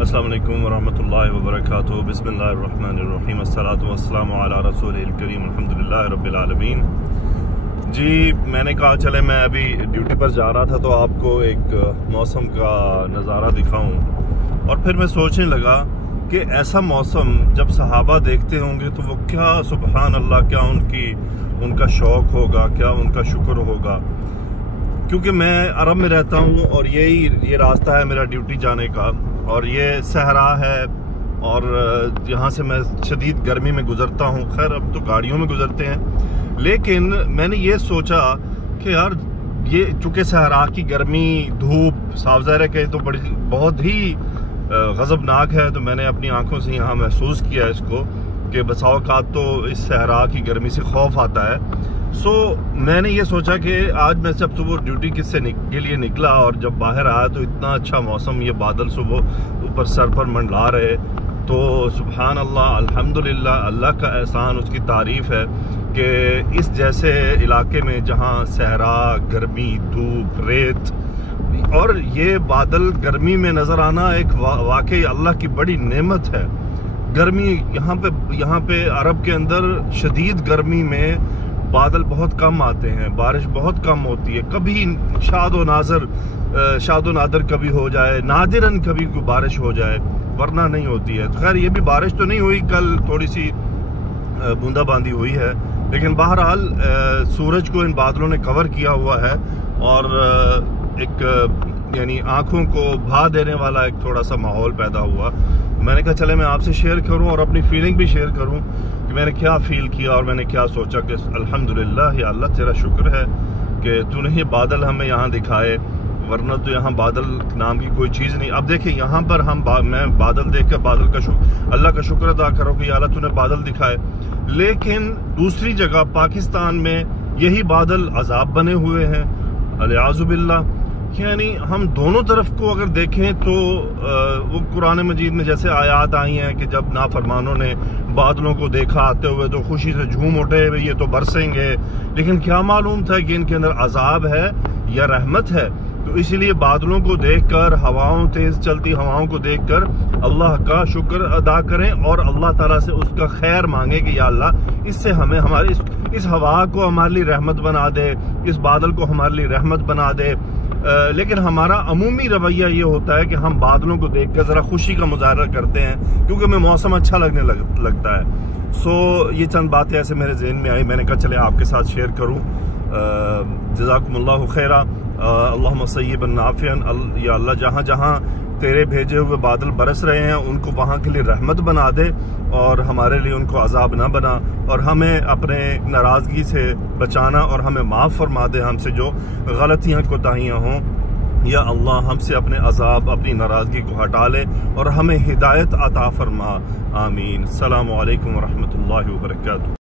अस्सलाम वालेकुम वरहमतुल्लाहि वबरकातुहू। बिस्मिल्लाहिर्रहमानिर्रहीम। अस्सलातु वस्सलामु अला रसूलिल करीम। अल्हम्दुलिल्लाहि रब्बिल आलमीन। जी, मैंने कहा चले मैं अभी ड्यूटी पर जा रहा था तो आपको एक मौसम का नज़ारा दिखाऊं। और फिर मैं सोचने लगा कि ऐसा मौसम जब सहाबा देखते होंगे तो वो क्या, सुबहान अल्लाह, क्या उनका शौक़ होगा, क्या उनका शुक्र होगा। क्योंकि मैं अरब में रहता हूँ और ये रास्ता है मेरा ड्यूटी जाने का, और ये सहरा है और यहाँ से मैं शदीद गर्मी में गुजरता हूँ। खैर अब तो गाड़ियों में गुजरते हैं, लेकिन मैंने ये सोचा कि यार ये चूँकि सहरा की गर्मी, धूप, साफ ज़ाहिर है कि तो बहुत ही गज़बनाक है, तो मैंने अपनी आंखों से यहाँ महसूस किया इसको कि बसाव औक़ात तो इस सहरा की गर्मी से खौफ आता है। सो मैंने ये सोचा कि आज मैं जब सुबह ड्यूटी के लिए निकला और जब बाहर आया तो इतना अच्छा मौसम, ये बादल सुबह ऊपर सर पर मंडला रहे, तो सुबहान अल्लाह, अल्हम्दुलिल्लाह, अल्लाह का एहसान, उसकी तारीफ़ है कि इस जैसे इलाके में जहाँ सहरा, गर्मी, धूप, रेत और ये बादल गर्मी में नज़र आना एक वाकई अल्लाह की बड़ी नेमत है। गर्मी यहाँ पे अरब के अंदर शदीद गर्मी में बादल बहुत कम आते हैं, बारिश बहुत कम होती है। कभी शादो नादर कभी हो जाए, नादिरन कभी कोई बारिश हो जाए, वरना नहीं होती है। तो खैर ये भी बारिश तो नहीं हुई, कल थोड़ी सी बूंदाबांदी हुई है, लेकिन बहरहाल सूरज को इन बादलों ने कवर किया हुआ है और एक यानी आंखों को भा देने वाला एक थोड़ा सा माहौल पैदा हुआ। मैंने कहा चले मैं आपसे शेयर करूं और अपनी फीलिंग भी शेयर करूं कि मैंने क्या फील किया और मैंने क्या सोचा कि अल्हम्दुलिल्लाह, या अल्लाह तेरा शुक्र है कि तूने ये बादल हमें यहाँ दिखाए, वरना तो यहाँ बादल नाम की कोई चीज़ नहीं। अब देखिए यहाँ पर मैं बादल देख कर अल्लाह का शुक्र अदा करो कि या अल्लाह तूने बादल दिखाए, लेकिन दूसरी जगह पाकिस्तान में यही बादल अजाब बने हुए हैं, अलियाज़ु बिल्लाह। यानी हम दोनों तरफ को अगर देखें तो वो कुरान मजीद में जैसे आयात आई हैं कि जब नाफरमानों ने बादलों को देखा आते हुए तो खुशी से झूम उठे, ये तो बरसेंगे, लेकिन क्या मालूम था कि इनके अंदर अजाब है या रहमत है। तो इसलिए बादलों को देखकर, हवाओं, तेज चलती हवाओं को देखकर अल्लाह का शुक्र अदा करें और अल्लाह ताला से उसका खैर मांगे कि या अल्लाह इससे हमें हमारी इस हवा को हमारे लिए रहमत बना दे, इस बादल को हमारे लिए रहमत बना दे। लेकिन हमारा अमूमी रवैया ये होता है कि हम बादलों को देखकर ज़रा खुशी का मुजाहरा करते हैं क्योंकि हमें मौसम अच्छा लगने लगता है। सो ये चंद बातें ऐसे मेरे ज़हन में आई, मैंने कहा चले आपके साथ शेयर करूँ। जज़ाकुमुल्लाहु खैरा, अल्लाहुम्मा सय्यिबन नाफ़िअन। या अल्लाह जहाँ जहाँ तेरे भेजे हुए बादल बरस रहे हैं उनको वहाँ के लिए रहमत बना दे और हमारे लिए उनको अजाब ना बना, और हमें अपने नाराज़गी से बचाना और हमें माफ़ फरमा दे हमसे जो गलतियाँ कोताहियाँ हों। या अल्लाह हमसे अपने अजाब, अपनी नाराज़गी को हटा ले और हमें हिदायत अता फरमा। आमीन। अस्सलामु अलैकुम वरहमतुल्लाहि वबरकातुहू।